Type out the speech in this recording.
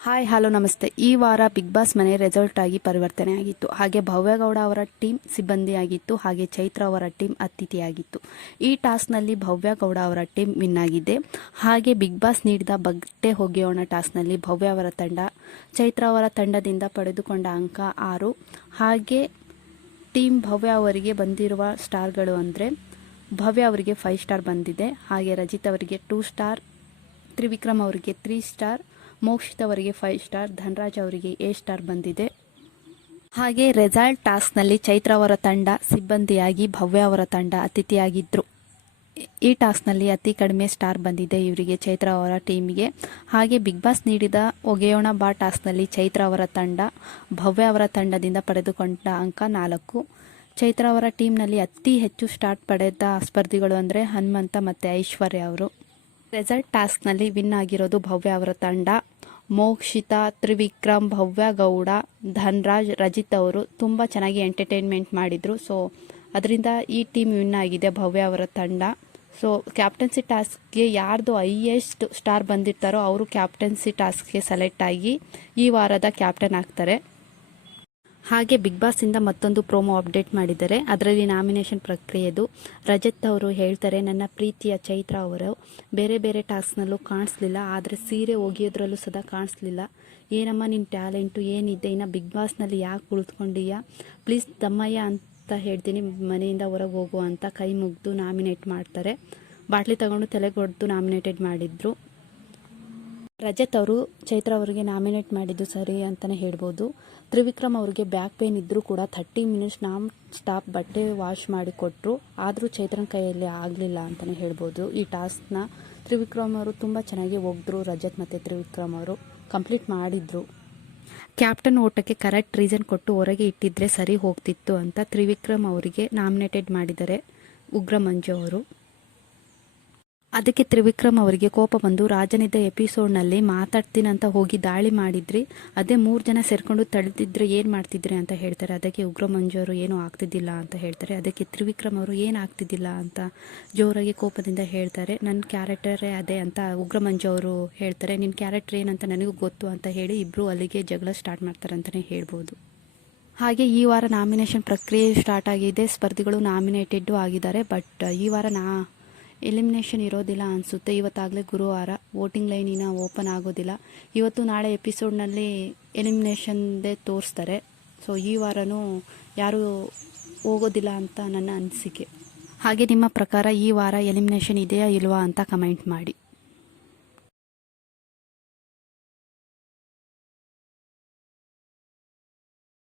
Hi, hello, ನಮಸ್ತೆ. ಈ ವಾರ ಬಿಗ್ ಬಾಸ್ ಮನೆ ರೆಸಲ್ಟ್ ಆಗಿ ಪರಿವರ್ತನೆ ಆಗಿತ್ತು ಹಾಗೆ ಭವ್ಯಗೌಡ ಅವರ ಟೀಮ್ ಸಿಬ್ಬಂದಿಯಾಗಿತ್ತು, ಹಾಗೆ ಚೈತ್ರ ಅವರ ಟೀಮ್ ಅತಿಥಿಯಾಗಿತ್ತು. ಈ ಟಾಸ್ಕ್ನಲ್ಲಿ ಭವ್ಯಗೌಡ ಅವರ ಟೀಮ್ ವಿನ್ ಆಗಿದೆ ಹಾಗೆ ಬಿಗ್ ಬಾಸ್ ನೀಡಿದ ಬಟ್ಟೆ ಹೊಗೆಯೋಣ ಟಾಸ್ಕ್ನಲ್ಲಿ ಭವ್ಯ ಅವರ ತಂಡ, ಚೈತ್ರ ಅವರ ತಂಡದಿಂದ ಪಡೆದುಕೊಂಡ ಅಂಕ ಆರು. ಹಾಗೆ ಟೀಮ್ ಭವ್ಯ ಅವರಿಗೆ ಬಂದಿರುವ ಸ್ಟಾರ್ಗಳು ಅಂದರೆ ಭವ್ಯ ಅವರಿಗೆ ಫೈವ್ ಸ್ಟಾರ್ ಬಂದಿದೆ. ಹಾಗೆ ರಜಿತ್ ಅವರಿಗೆ ಟೂ ಸ್ಟಾರ್, ತ್ರಿವಿಕ್ರಮ್ ಅವರಿಗೆ ತ್ರೀ ಸ್ಟಾರ್ ಮೋಕ್ಷಿತ್ ಅವರಿಗೆ ಫೈವ್ ಸ್ಟಾರ್ ಧನರಾಜ್ ಅವರಿಗೆ ಎ ಸ್ಟಾರ್ ಬಂದಿದೆ. ಹಾಗೆ ರೆಸಾರ್ಟ್ ಟಾಸ್ಕ್ನಲ್ಲಿ ಚೈತ್ರ ಅವರ ತಂಡ ಸಿಬ್ಬಂದಿಯಾಗಿ ಭವ್ಯ ಅವರ ತಂಡ ಅತಿಥಿಯಾಗಿದ್ದರು ಈ ಟಾಸ್ಕ್ನಲ್ಲಿ ಅತಿ ಕಡಿಮೆ ಸ್ಟಾರ್ ಬಂದಿದೆ ಇವರಿಗೆ ಚೈತ್ರ ಅವರ ಟೀಮಿಗೆ ಹಾಗೆ ಬಿಗ್ ಬಾಸ್ ನೀಡಿದ ಒಗೆಯೋಣ ಬಾ ಟಾಸ್ಕ್ನಲ್ಲಿ ಚೈತ್ರ ಅವರ ತಂಡ ಭವ್ಯ ಅವರ ತಂಡದಿಂದ ಪಡೆದುಕೊಂಡ ಅಂಕ ನಾಲ್ಕು. ಚೈತ್ರ ಅವರ ಟೀಮ್ನಲ್ಲಿ ಅತಿ ಹೆಚ್ಚು ಸ್ಟಾರ್ಟ್ ಪಡೆದ ಸ್ಪರ್ಧಿಗಳು ಅಂದರೆ ಹನುಮಂತ ಮತ್ತು ಐಶ್ವರ್ಯ ಅವರು. ರೆಸಲ್ಟ್ ಟಾಸ್ಕ್ನಲ್ಲಿ ವಿನ್ ಆಗಿರೋದು ಭವ್ಯ ಅವರ ತಂಡ. ಮೋಕ್ಷಿತಾ ತ್ರಿವಿಕ್ರಮ್ ಭವ್ಯ ಗೌಡ, ಧನ್ರಾಜ್ ರಜಿತ್ ಅವರು ತುಂಬ ಚೆನ್ನಾಗಿ ಎಂಟರ್ಟೈನ್ಮೆಂಟ್ ಮಾಡಿದರು. ಸೊ ಅದರಿಂದ ಈ ಟೀಮ್ ವಿನ್ ಆಗಿದೆ ಭವ್ಯ ಅವರ ತಂಡ. ಸೊ ಕ್ಯಾಪ್ಟನ್ಸಿ ಟಾಸ್ಕ್ಗೆ ಯಾರ್ದು ಹೈಯೆಸ್ಟ್ ಸ್ಟಾರ್ ಬಂದಿರ್ತಾರೋ ಅವರು ಕ್ಯಾಪ್ಟನ್ಸಿ ಟಾಸ್ಕ್ಗೆ ಸೆಲೆಕ್ಟ್ ಆಗಿ ಈ ವಾರದ ಕ್ಯಾಪ್ಟನ್ ಆಗ್ತಾರೆ. ಹಾಗೆ ಬಿಗ್ ಬಾಸಿಂದ ಮತ್ತೊಂದು ಪ್ರೋಮೋ ಅಪ್ಡೇಟ್ ಮಾಡಿದ್ದಾರೆ. ಅದರಲ್ಲಿ ನಾಮಿನೇಷನ್ ಪ್ರಕ್ರಿಯೆದು ರಜತ್ ಅವರು ಹೇಳ್ತಾರೆ, ನನ್ನ ಪ್ರೀತಿಯ ಚೈತ್ರ ಅವರು ಬೇರೆ ಬೇರೆ ಟಾಸ್ಕ್ನಲ್ಲೂ ಕಾಣಿಸ್ಲಿಲ್ಲ, ಆದರೆ ಸೀರೆ ಒಗೆಯೋದ್ರಲ್ಲೂ ಸದಾ ಕಾಣಿಸ್ಲಿಲ್ಲ. ಏನಮ್ಮ ನಿನ್ನ ಟ್ಯಾಲೆಂಟು ಏನಿದೆ? ಇನ್ನು ಬಿಗ್ ಬಾಸ್ನಲ್ಲಿ ಯಾಕೆ ಕುಳಿತುಕೊಂಡಿಯಾ ಪ್ಲೀಸ್ ತಮ್ಮಯ್ಯ ಅಂತ ಹೇಳ್ತೀನಿ, ಮನೆಯಿಂದ ಹೊರಗೆ ಹೋಗು ಅಂತ ಕೈ ಮುಗಿದು ನಾಮಿನೇಟ್ ಮಾಡ್ತಾರೆ. ಬಾಟ್ಲಿ ತಗೊಂಡು ತಲೆಗೊಡ್ದು ನಾಮಿನೇಟೆಡ್ ಮಾಡಿದ್ರು. ರಜತ್ ಅವರು, ಚೈತ್ರ ಅವರಿಗೆ ನಾಮಿನೇಟ್ ಮಾಡಿದ್ದು ಸರಿ ಅಂತಲೇ ಹೇಳ್ಬೋದು. ತ್ರಿವಿಕ್ರಮ್ ಅವರಿಗೆ ಬ್ಯಾಕ್ ಪೇನ್ ಇದ್ದರೂ ಕೂಡ ಥರ್ಟಿ ಮಿನಿಟ್ಸ್ ನಾಮ್ ಸ್ಟಾಪ್ ಬಟ್ಟೆ ವಾಶ್ ಮಾಡಿ ಕೊಟ್ಟರು ಆದರೂ ಚೈತ್ರನ ಕೈಯಲ್ಲಿ ಆಗಲಿಲ್ಲ ಅಂತಲೇ ಹೇಳ್ಬೋದು. ಈ ಟಾಸ್ಕ್ನ ತ್ರಿವಿಕ್ರಮ್ ಅವರು ತುಂಬ ಚೆನ್ನಾಗಿ ಒಗ್ದ್ರು ರಜತ್ ಮತ್ತು ತ್ರಿವಿಕ್ರಮ್ ಅವರು. ಕಂಪ್ಲೀಟ್ ಮಾಡಿದ್ರು. ಕ್ಯಾಪ್ಟನ್ ಓಟಕ್ಕೆ ಕರೆಕ್ಟ್ ರೀಸನ್ ಕೊಟ್ಟು ಹೊರಗೆ ಇಟ್ಟಿದ್ರೆ ಸರಿ ಹೋಗ್ತಿತ್ತು ಅಂತ ತ್ರಿವಿಕ್ರಮ್ ಅವರಿಗೆ ನಾಮಿನೇಟೆಡ್ ಮಾಡಿದ್ದಾರೆ ಉಗ್ರ ಮಂಜು ಅವರು. ಅದಕ್ಕೆ ತ್ರಿವಿಕ್ರಮ್ ಅವರಿಗೆ ಕೋಪ ಬಂದು, ರಾಜನಿದ್ದ ಎಪಿಸೋಡ್ನಲ್ಲಿ ಮಾತಾಡ್ತೀನಂತ ಹೋಗಿ ದಾಳಿ ಮಾಡಿದ್ರಿ, ಅದೇ ಮೂರು ಜನ ಸೇರ್ಕೊಂಡು ತಡೆದಿದ್ರೆ ಏನು ಮಾಡ್ತಿದ್ರಿ ಅಂತ ಹೇಳ್ತಾರೆ. ಅದಕ್ಕೆ ಉಗ್ರ ಮಂಜು ಏನೂ ಆಗ್ತಿದ್ದಿಲ್ಲ ಅಂತ ಹೇಳ್ತಾರೆ. ಅದಕ್ಕೆ ತ್ರಿವಿಕ್ರಮ್ ಅವರು ಏನು ಆಗ್ತಿದ್ದಿಲ್ಲ ಅಂತ ಜೋರಾಗಿ ಕೋಪದಿಂದ ಹೇಳ್ತಾರೆ. ನನ್ನ ಕ್ಯಾರೆಕ್ಟರೇ ಅದೇ ಅಂತ ಉಗ್ರ ಮಂಜು ಅವರು ಹೇಳ್ತಾರೆ. ನಿನ್ನ ಕ್ಯಾರೆಕ್ಟರ್ ಏನಂತ ನನಗೂ ಗೊತ್ತು ಅಂತ ಹೇಳಿ ಇಬ್ಬರು ಅಲ್ಲಿಗೆ ಜಗಳ ಸ್ಟಾರ್ಟ್ ಮಾಡ್ತಾರೆ ಅಂತಲೇ ಹೇಳ್ಬೋದು. ಹಾಗೆ ಈ ವಾರ ನಾಮಿನೇಷನ್ ಪ್ರಕ್ರಿಯೆ ಸ್ಟಾರ್ಟ್ ಆಗಿದೆ. ಸ್ಪರ್ಧಿಗಳು ನಾಮಿನೇಟೆಡ್ ಆಗಿದ್ದಾರೆ, ಬಟ್ ಈ ವಾರ ನಾ ಎಲಿಮಿನೇಷನ್ ಇರೋದಿಲ್ಲ ಅನಿಸುತ್ತೆ. ಇವತ್ತಾಗಲೇ ಗುರುವಾರ ವೋಟಿಂಗ್ ಲೈನಿನ ಓಪನ್ ಆಗೋದಿಲ್ಲ. ಇವತ್ತು ನಾಳೆ ಎಪಿಸೋಡ್ನಲ್ಲಿ ಎಲಿಮಿನೇಷನ್ದೇ ತೋರಿಸ್ತಾರೆ. ಸೊ ಈ ವಾರನೂ ಯಾರೂ ಹೋಗೋದಿಲ್ಲ ಅಂತ ನನ್ನ ಅನಿಸಿಕೆ. ಹಾಗೆ ನಿಮ್ಮ ಪ್ರಕಾರ ಈ ವಾರ ಎಲಿಮಿನೇಷನ್ ಇದೆಯಾ ಇಲ್ವಾ ಅಂತ ಕಮೆಂಟ್ ಮಾಡಿ.